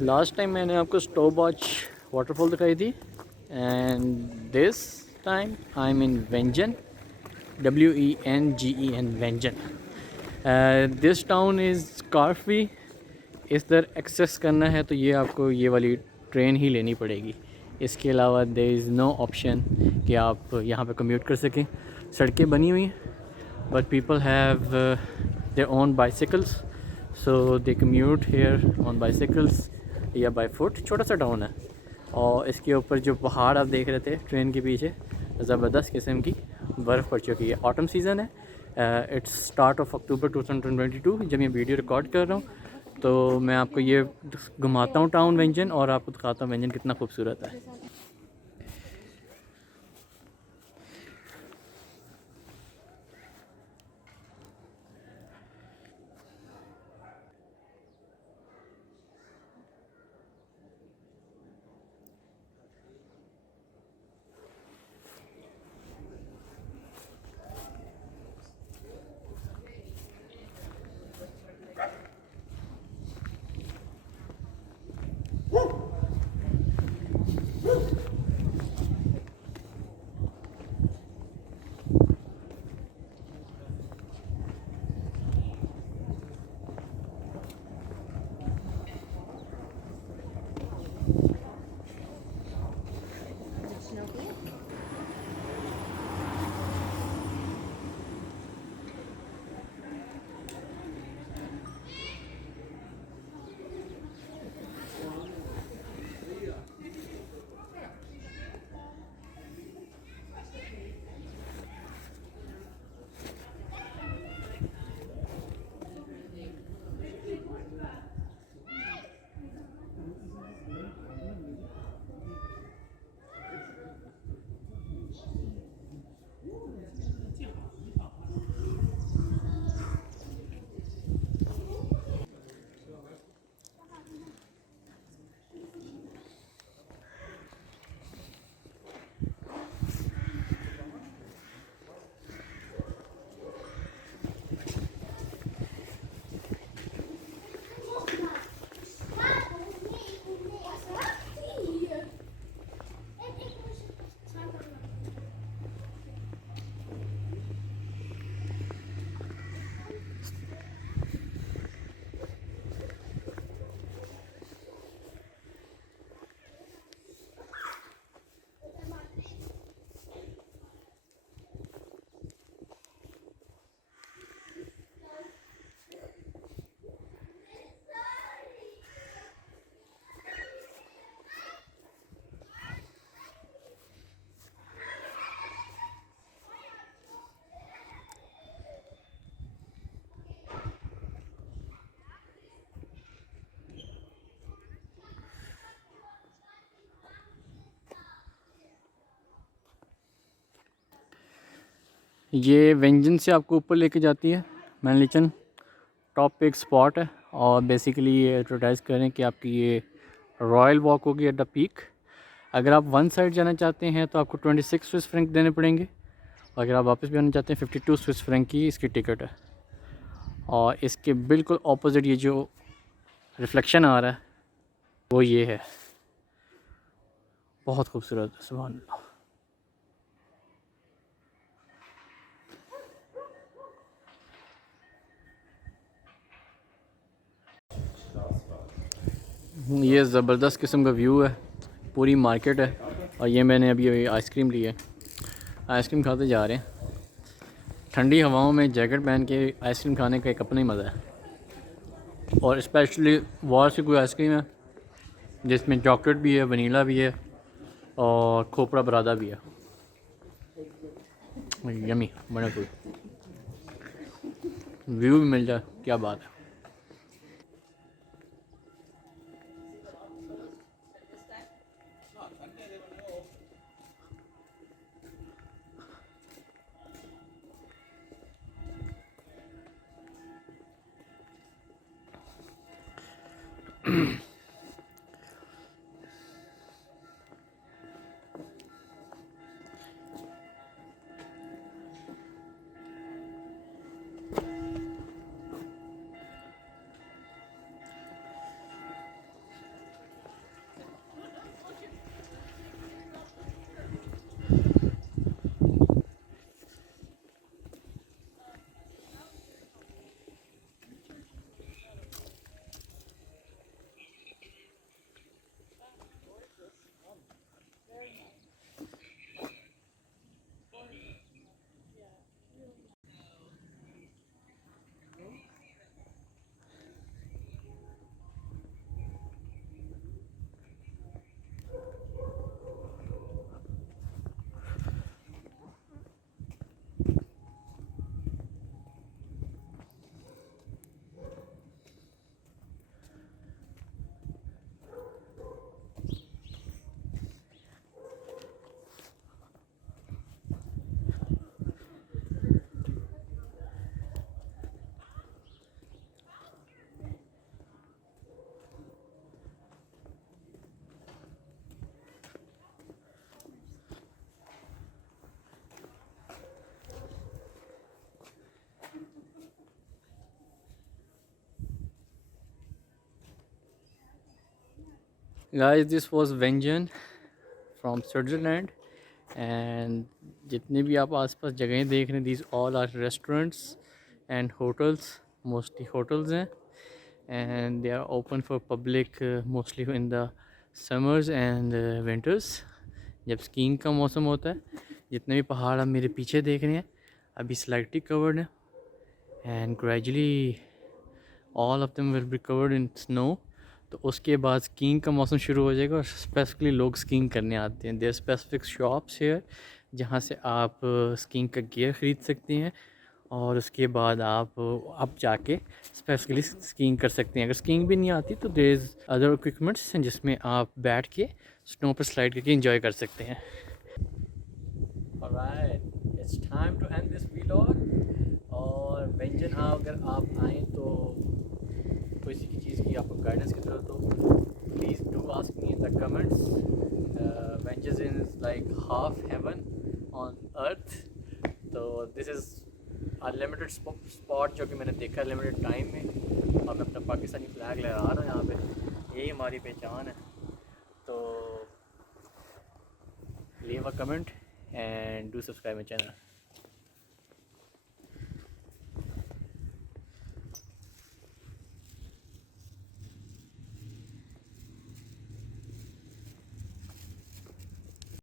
Last time मैंने आपको stop watch waterfall दिखाई थी and this time I am in Wengen WENGEN Wengen. This town is car free. Is there access करना है तो ये आपको ये वाली ट्रेन ही लेनी पड़ेगी। इसके अलावा देयर इज़ नो ऑप्शन कि आप यहाँ पे कम्यूट कर सकें। सड़कें बनी हुई हैं but people have their own bicycles, so they commute here on bicycles या बाय फुट। छोटा सा टाउन है और इसके ऊपर जो पहाड़ आप देख रहे थे ट्रेन के पीछे, ज़बरदस्त किस्म की बर्फ़ पड़ चुकी है। ऑटम सीज़न है, इट्स स्टार्ट ऑफ अक्टूबर 2022 जब मैं वीडियो रिकॉर्ड कर रहा हूँ। तो मैं आपको ये घुमाता हूँ टाउन वेंजन और आपको दिखाता हूँ वेंजन कितना खूबसूरत है। ये वेंजन से आपको ऊपर लेके जाती है। मैनलिचन टॉप पे एक स्पॉट है और बेसिकली ये एडवर्टाइज़ करें कि आपकी ये रॉयल वॉक होगी एट द पीक। अगर आप वन साइड जाना चाहते हैं तो आपको 26 स्विस फ्रैंक देने पड़ेंगे। अगर आप वापस भी आना चाहते हैं 52 स्विस फ्रैंक की इसकी टिकट है। और इसके बिल्कुल ऑपोजिट ये जो रिफ्लेक्शन आ रहा है वो ये है, बहुत खूबसूरत है, सुभान अल्लाह। ये ज़बरदस्त किस्म का व्यू है, पूरी मार्केट है। और ये मैंने अभी आइसक्रीम ली है, आइसक्रीम खाते जा रहे हैं। ठंडी हवाओं में जैकेट पहन के आइसक्रीम खाने का एक अपना ही मज़ा है। और स्पेशली वॉर की कोई आइसक्रीम है जिसमें चॉकलेट भी है, वनीला भी है और खोपड़ा बरादा भी है। यमी, बड़ा कोई व्यू भी मिल जाए, क्या बात है। Guys, this was Wengen from Switzerland, and जितने भी आप आसपास जगहें देख रहे हैं, these all are restaurants and hotels, mostly hotels हैं, and they are open for public mostly in the summers and winters, जब स्कीइंग का मौसम होता है। जितने भी पहाड़ आप मेरे पीछे देख रहे हैं अभी स्लाइटली कवर्ड हैं, and gradually all of them will be covered in snow. तो उसके बाद स्कीइंग का मौसम शुरू हो जाएगा और स्पेसिफिकली लोग स्कीइंग करने आते हैं। देयर स्पेसिफिक शॉप्स हेयर जहाँ से आप स्कीइंग का गियर ख़रीद सकते हैं, और उसके बाद आप जाके स्पेसिफिकली स्कीइंग कर सकते हैं। अगर स्कीइंग भी नहीं आती तो देयर इज़ अदर इक्विपमेंट्स हैं जिसमें आप बैठ के स्नो पर स्लाइड करके इंजॉय कर सकते हैं। Alright, it's time to end this vlog. और वेंजन अगर आप आएँ तो किसी की चीज़ की आपको गाइडेंस की ज़रूरत हो, please do ask me in the comments. Wengen is like half heaven on earth. तो दिस इज़ अनलिमिटेड स्पॉट जो कि मैंने देखा है लिमिटेड टाइम में, और मैं अपना पाकिस्तानी फ्लैग लहरा रहा हूँ यहाँ पे, यही हमारी पहचान है। तो leave a comment and do subscribe my channel.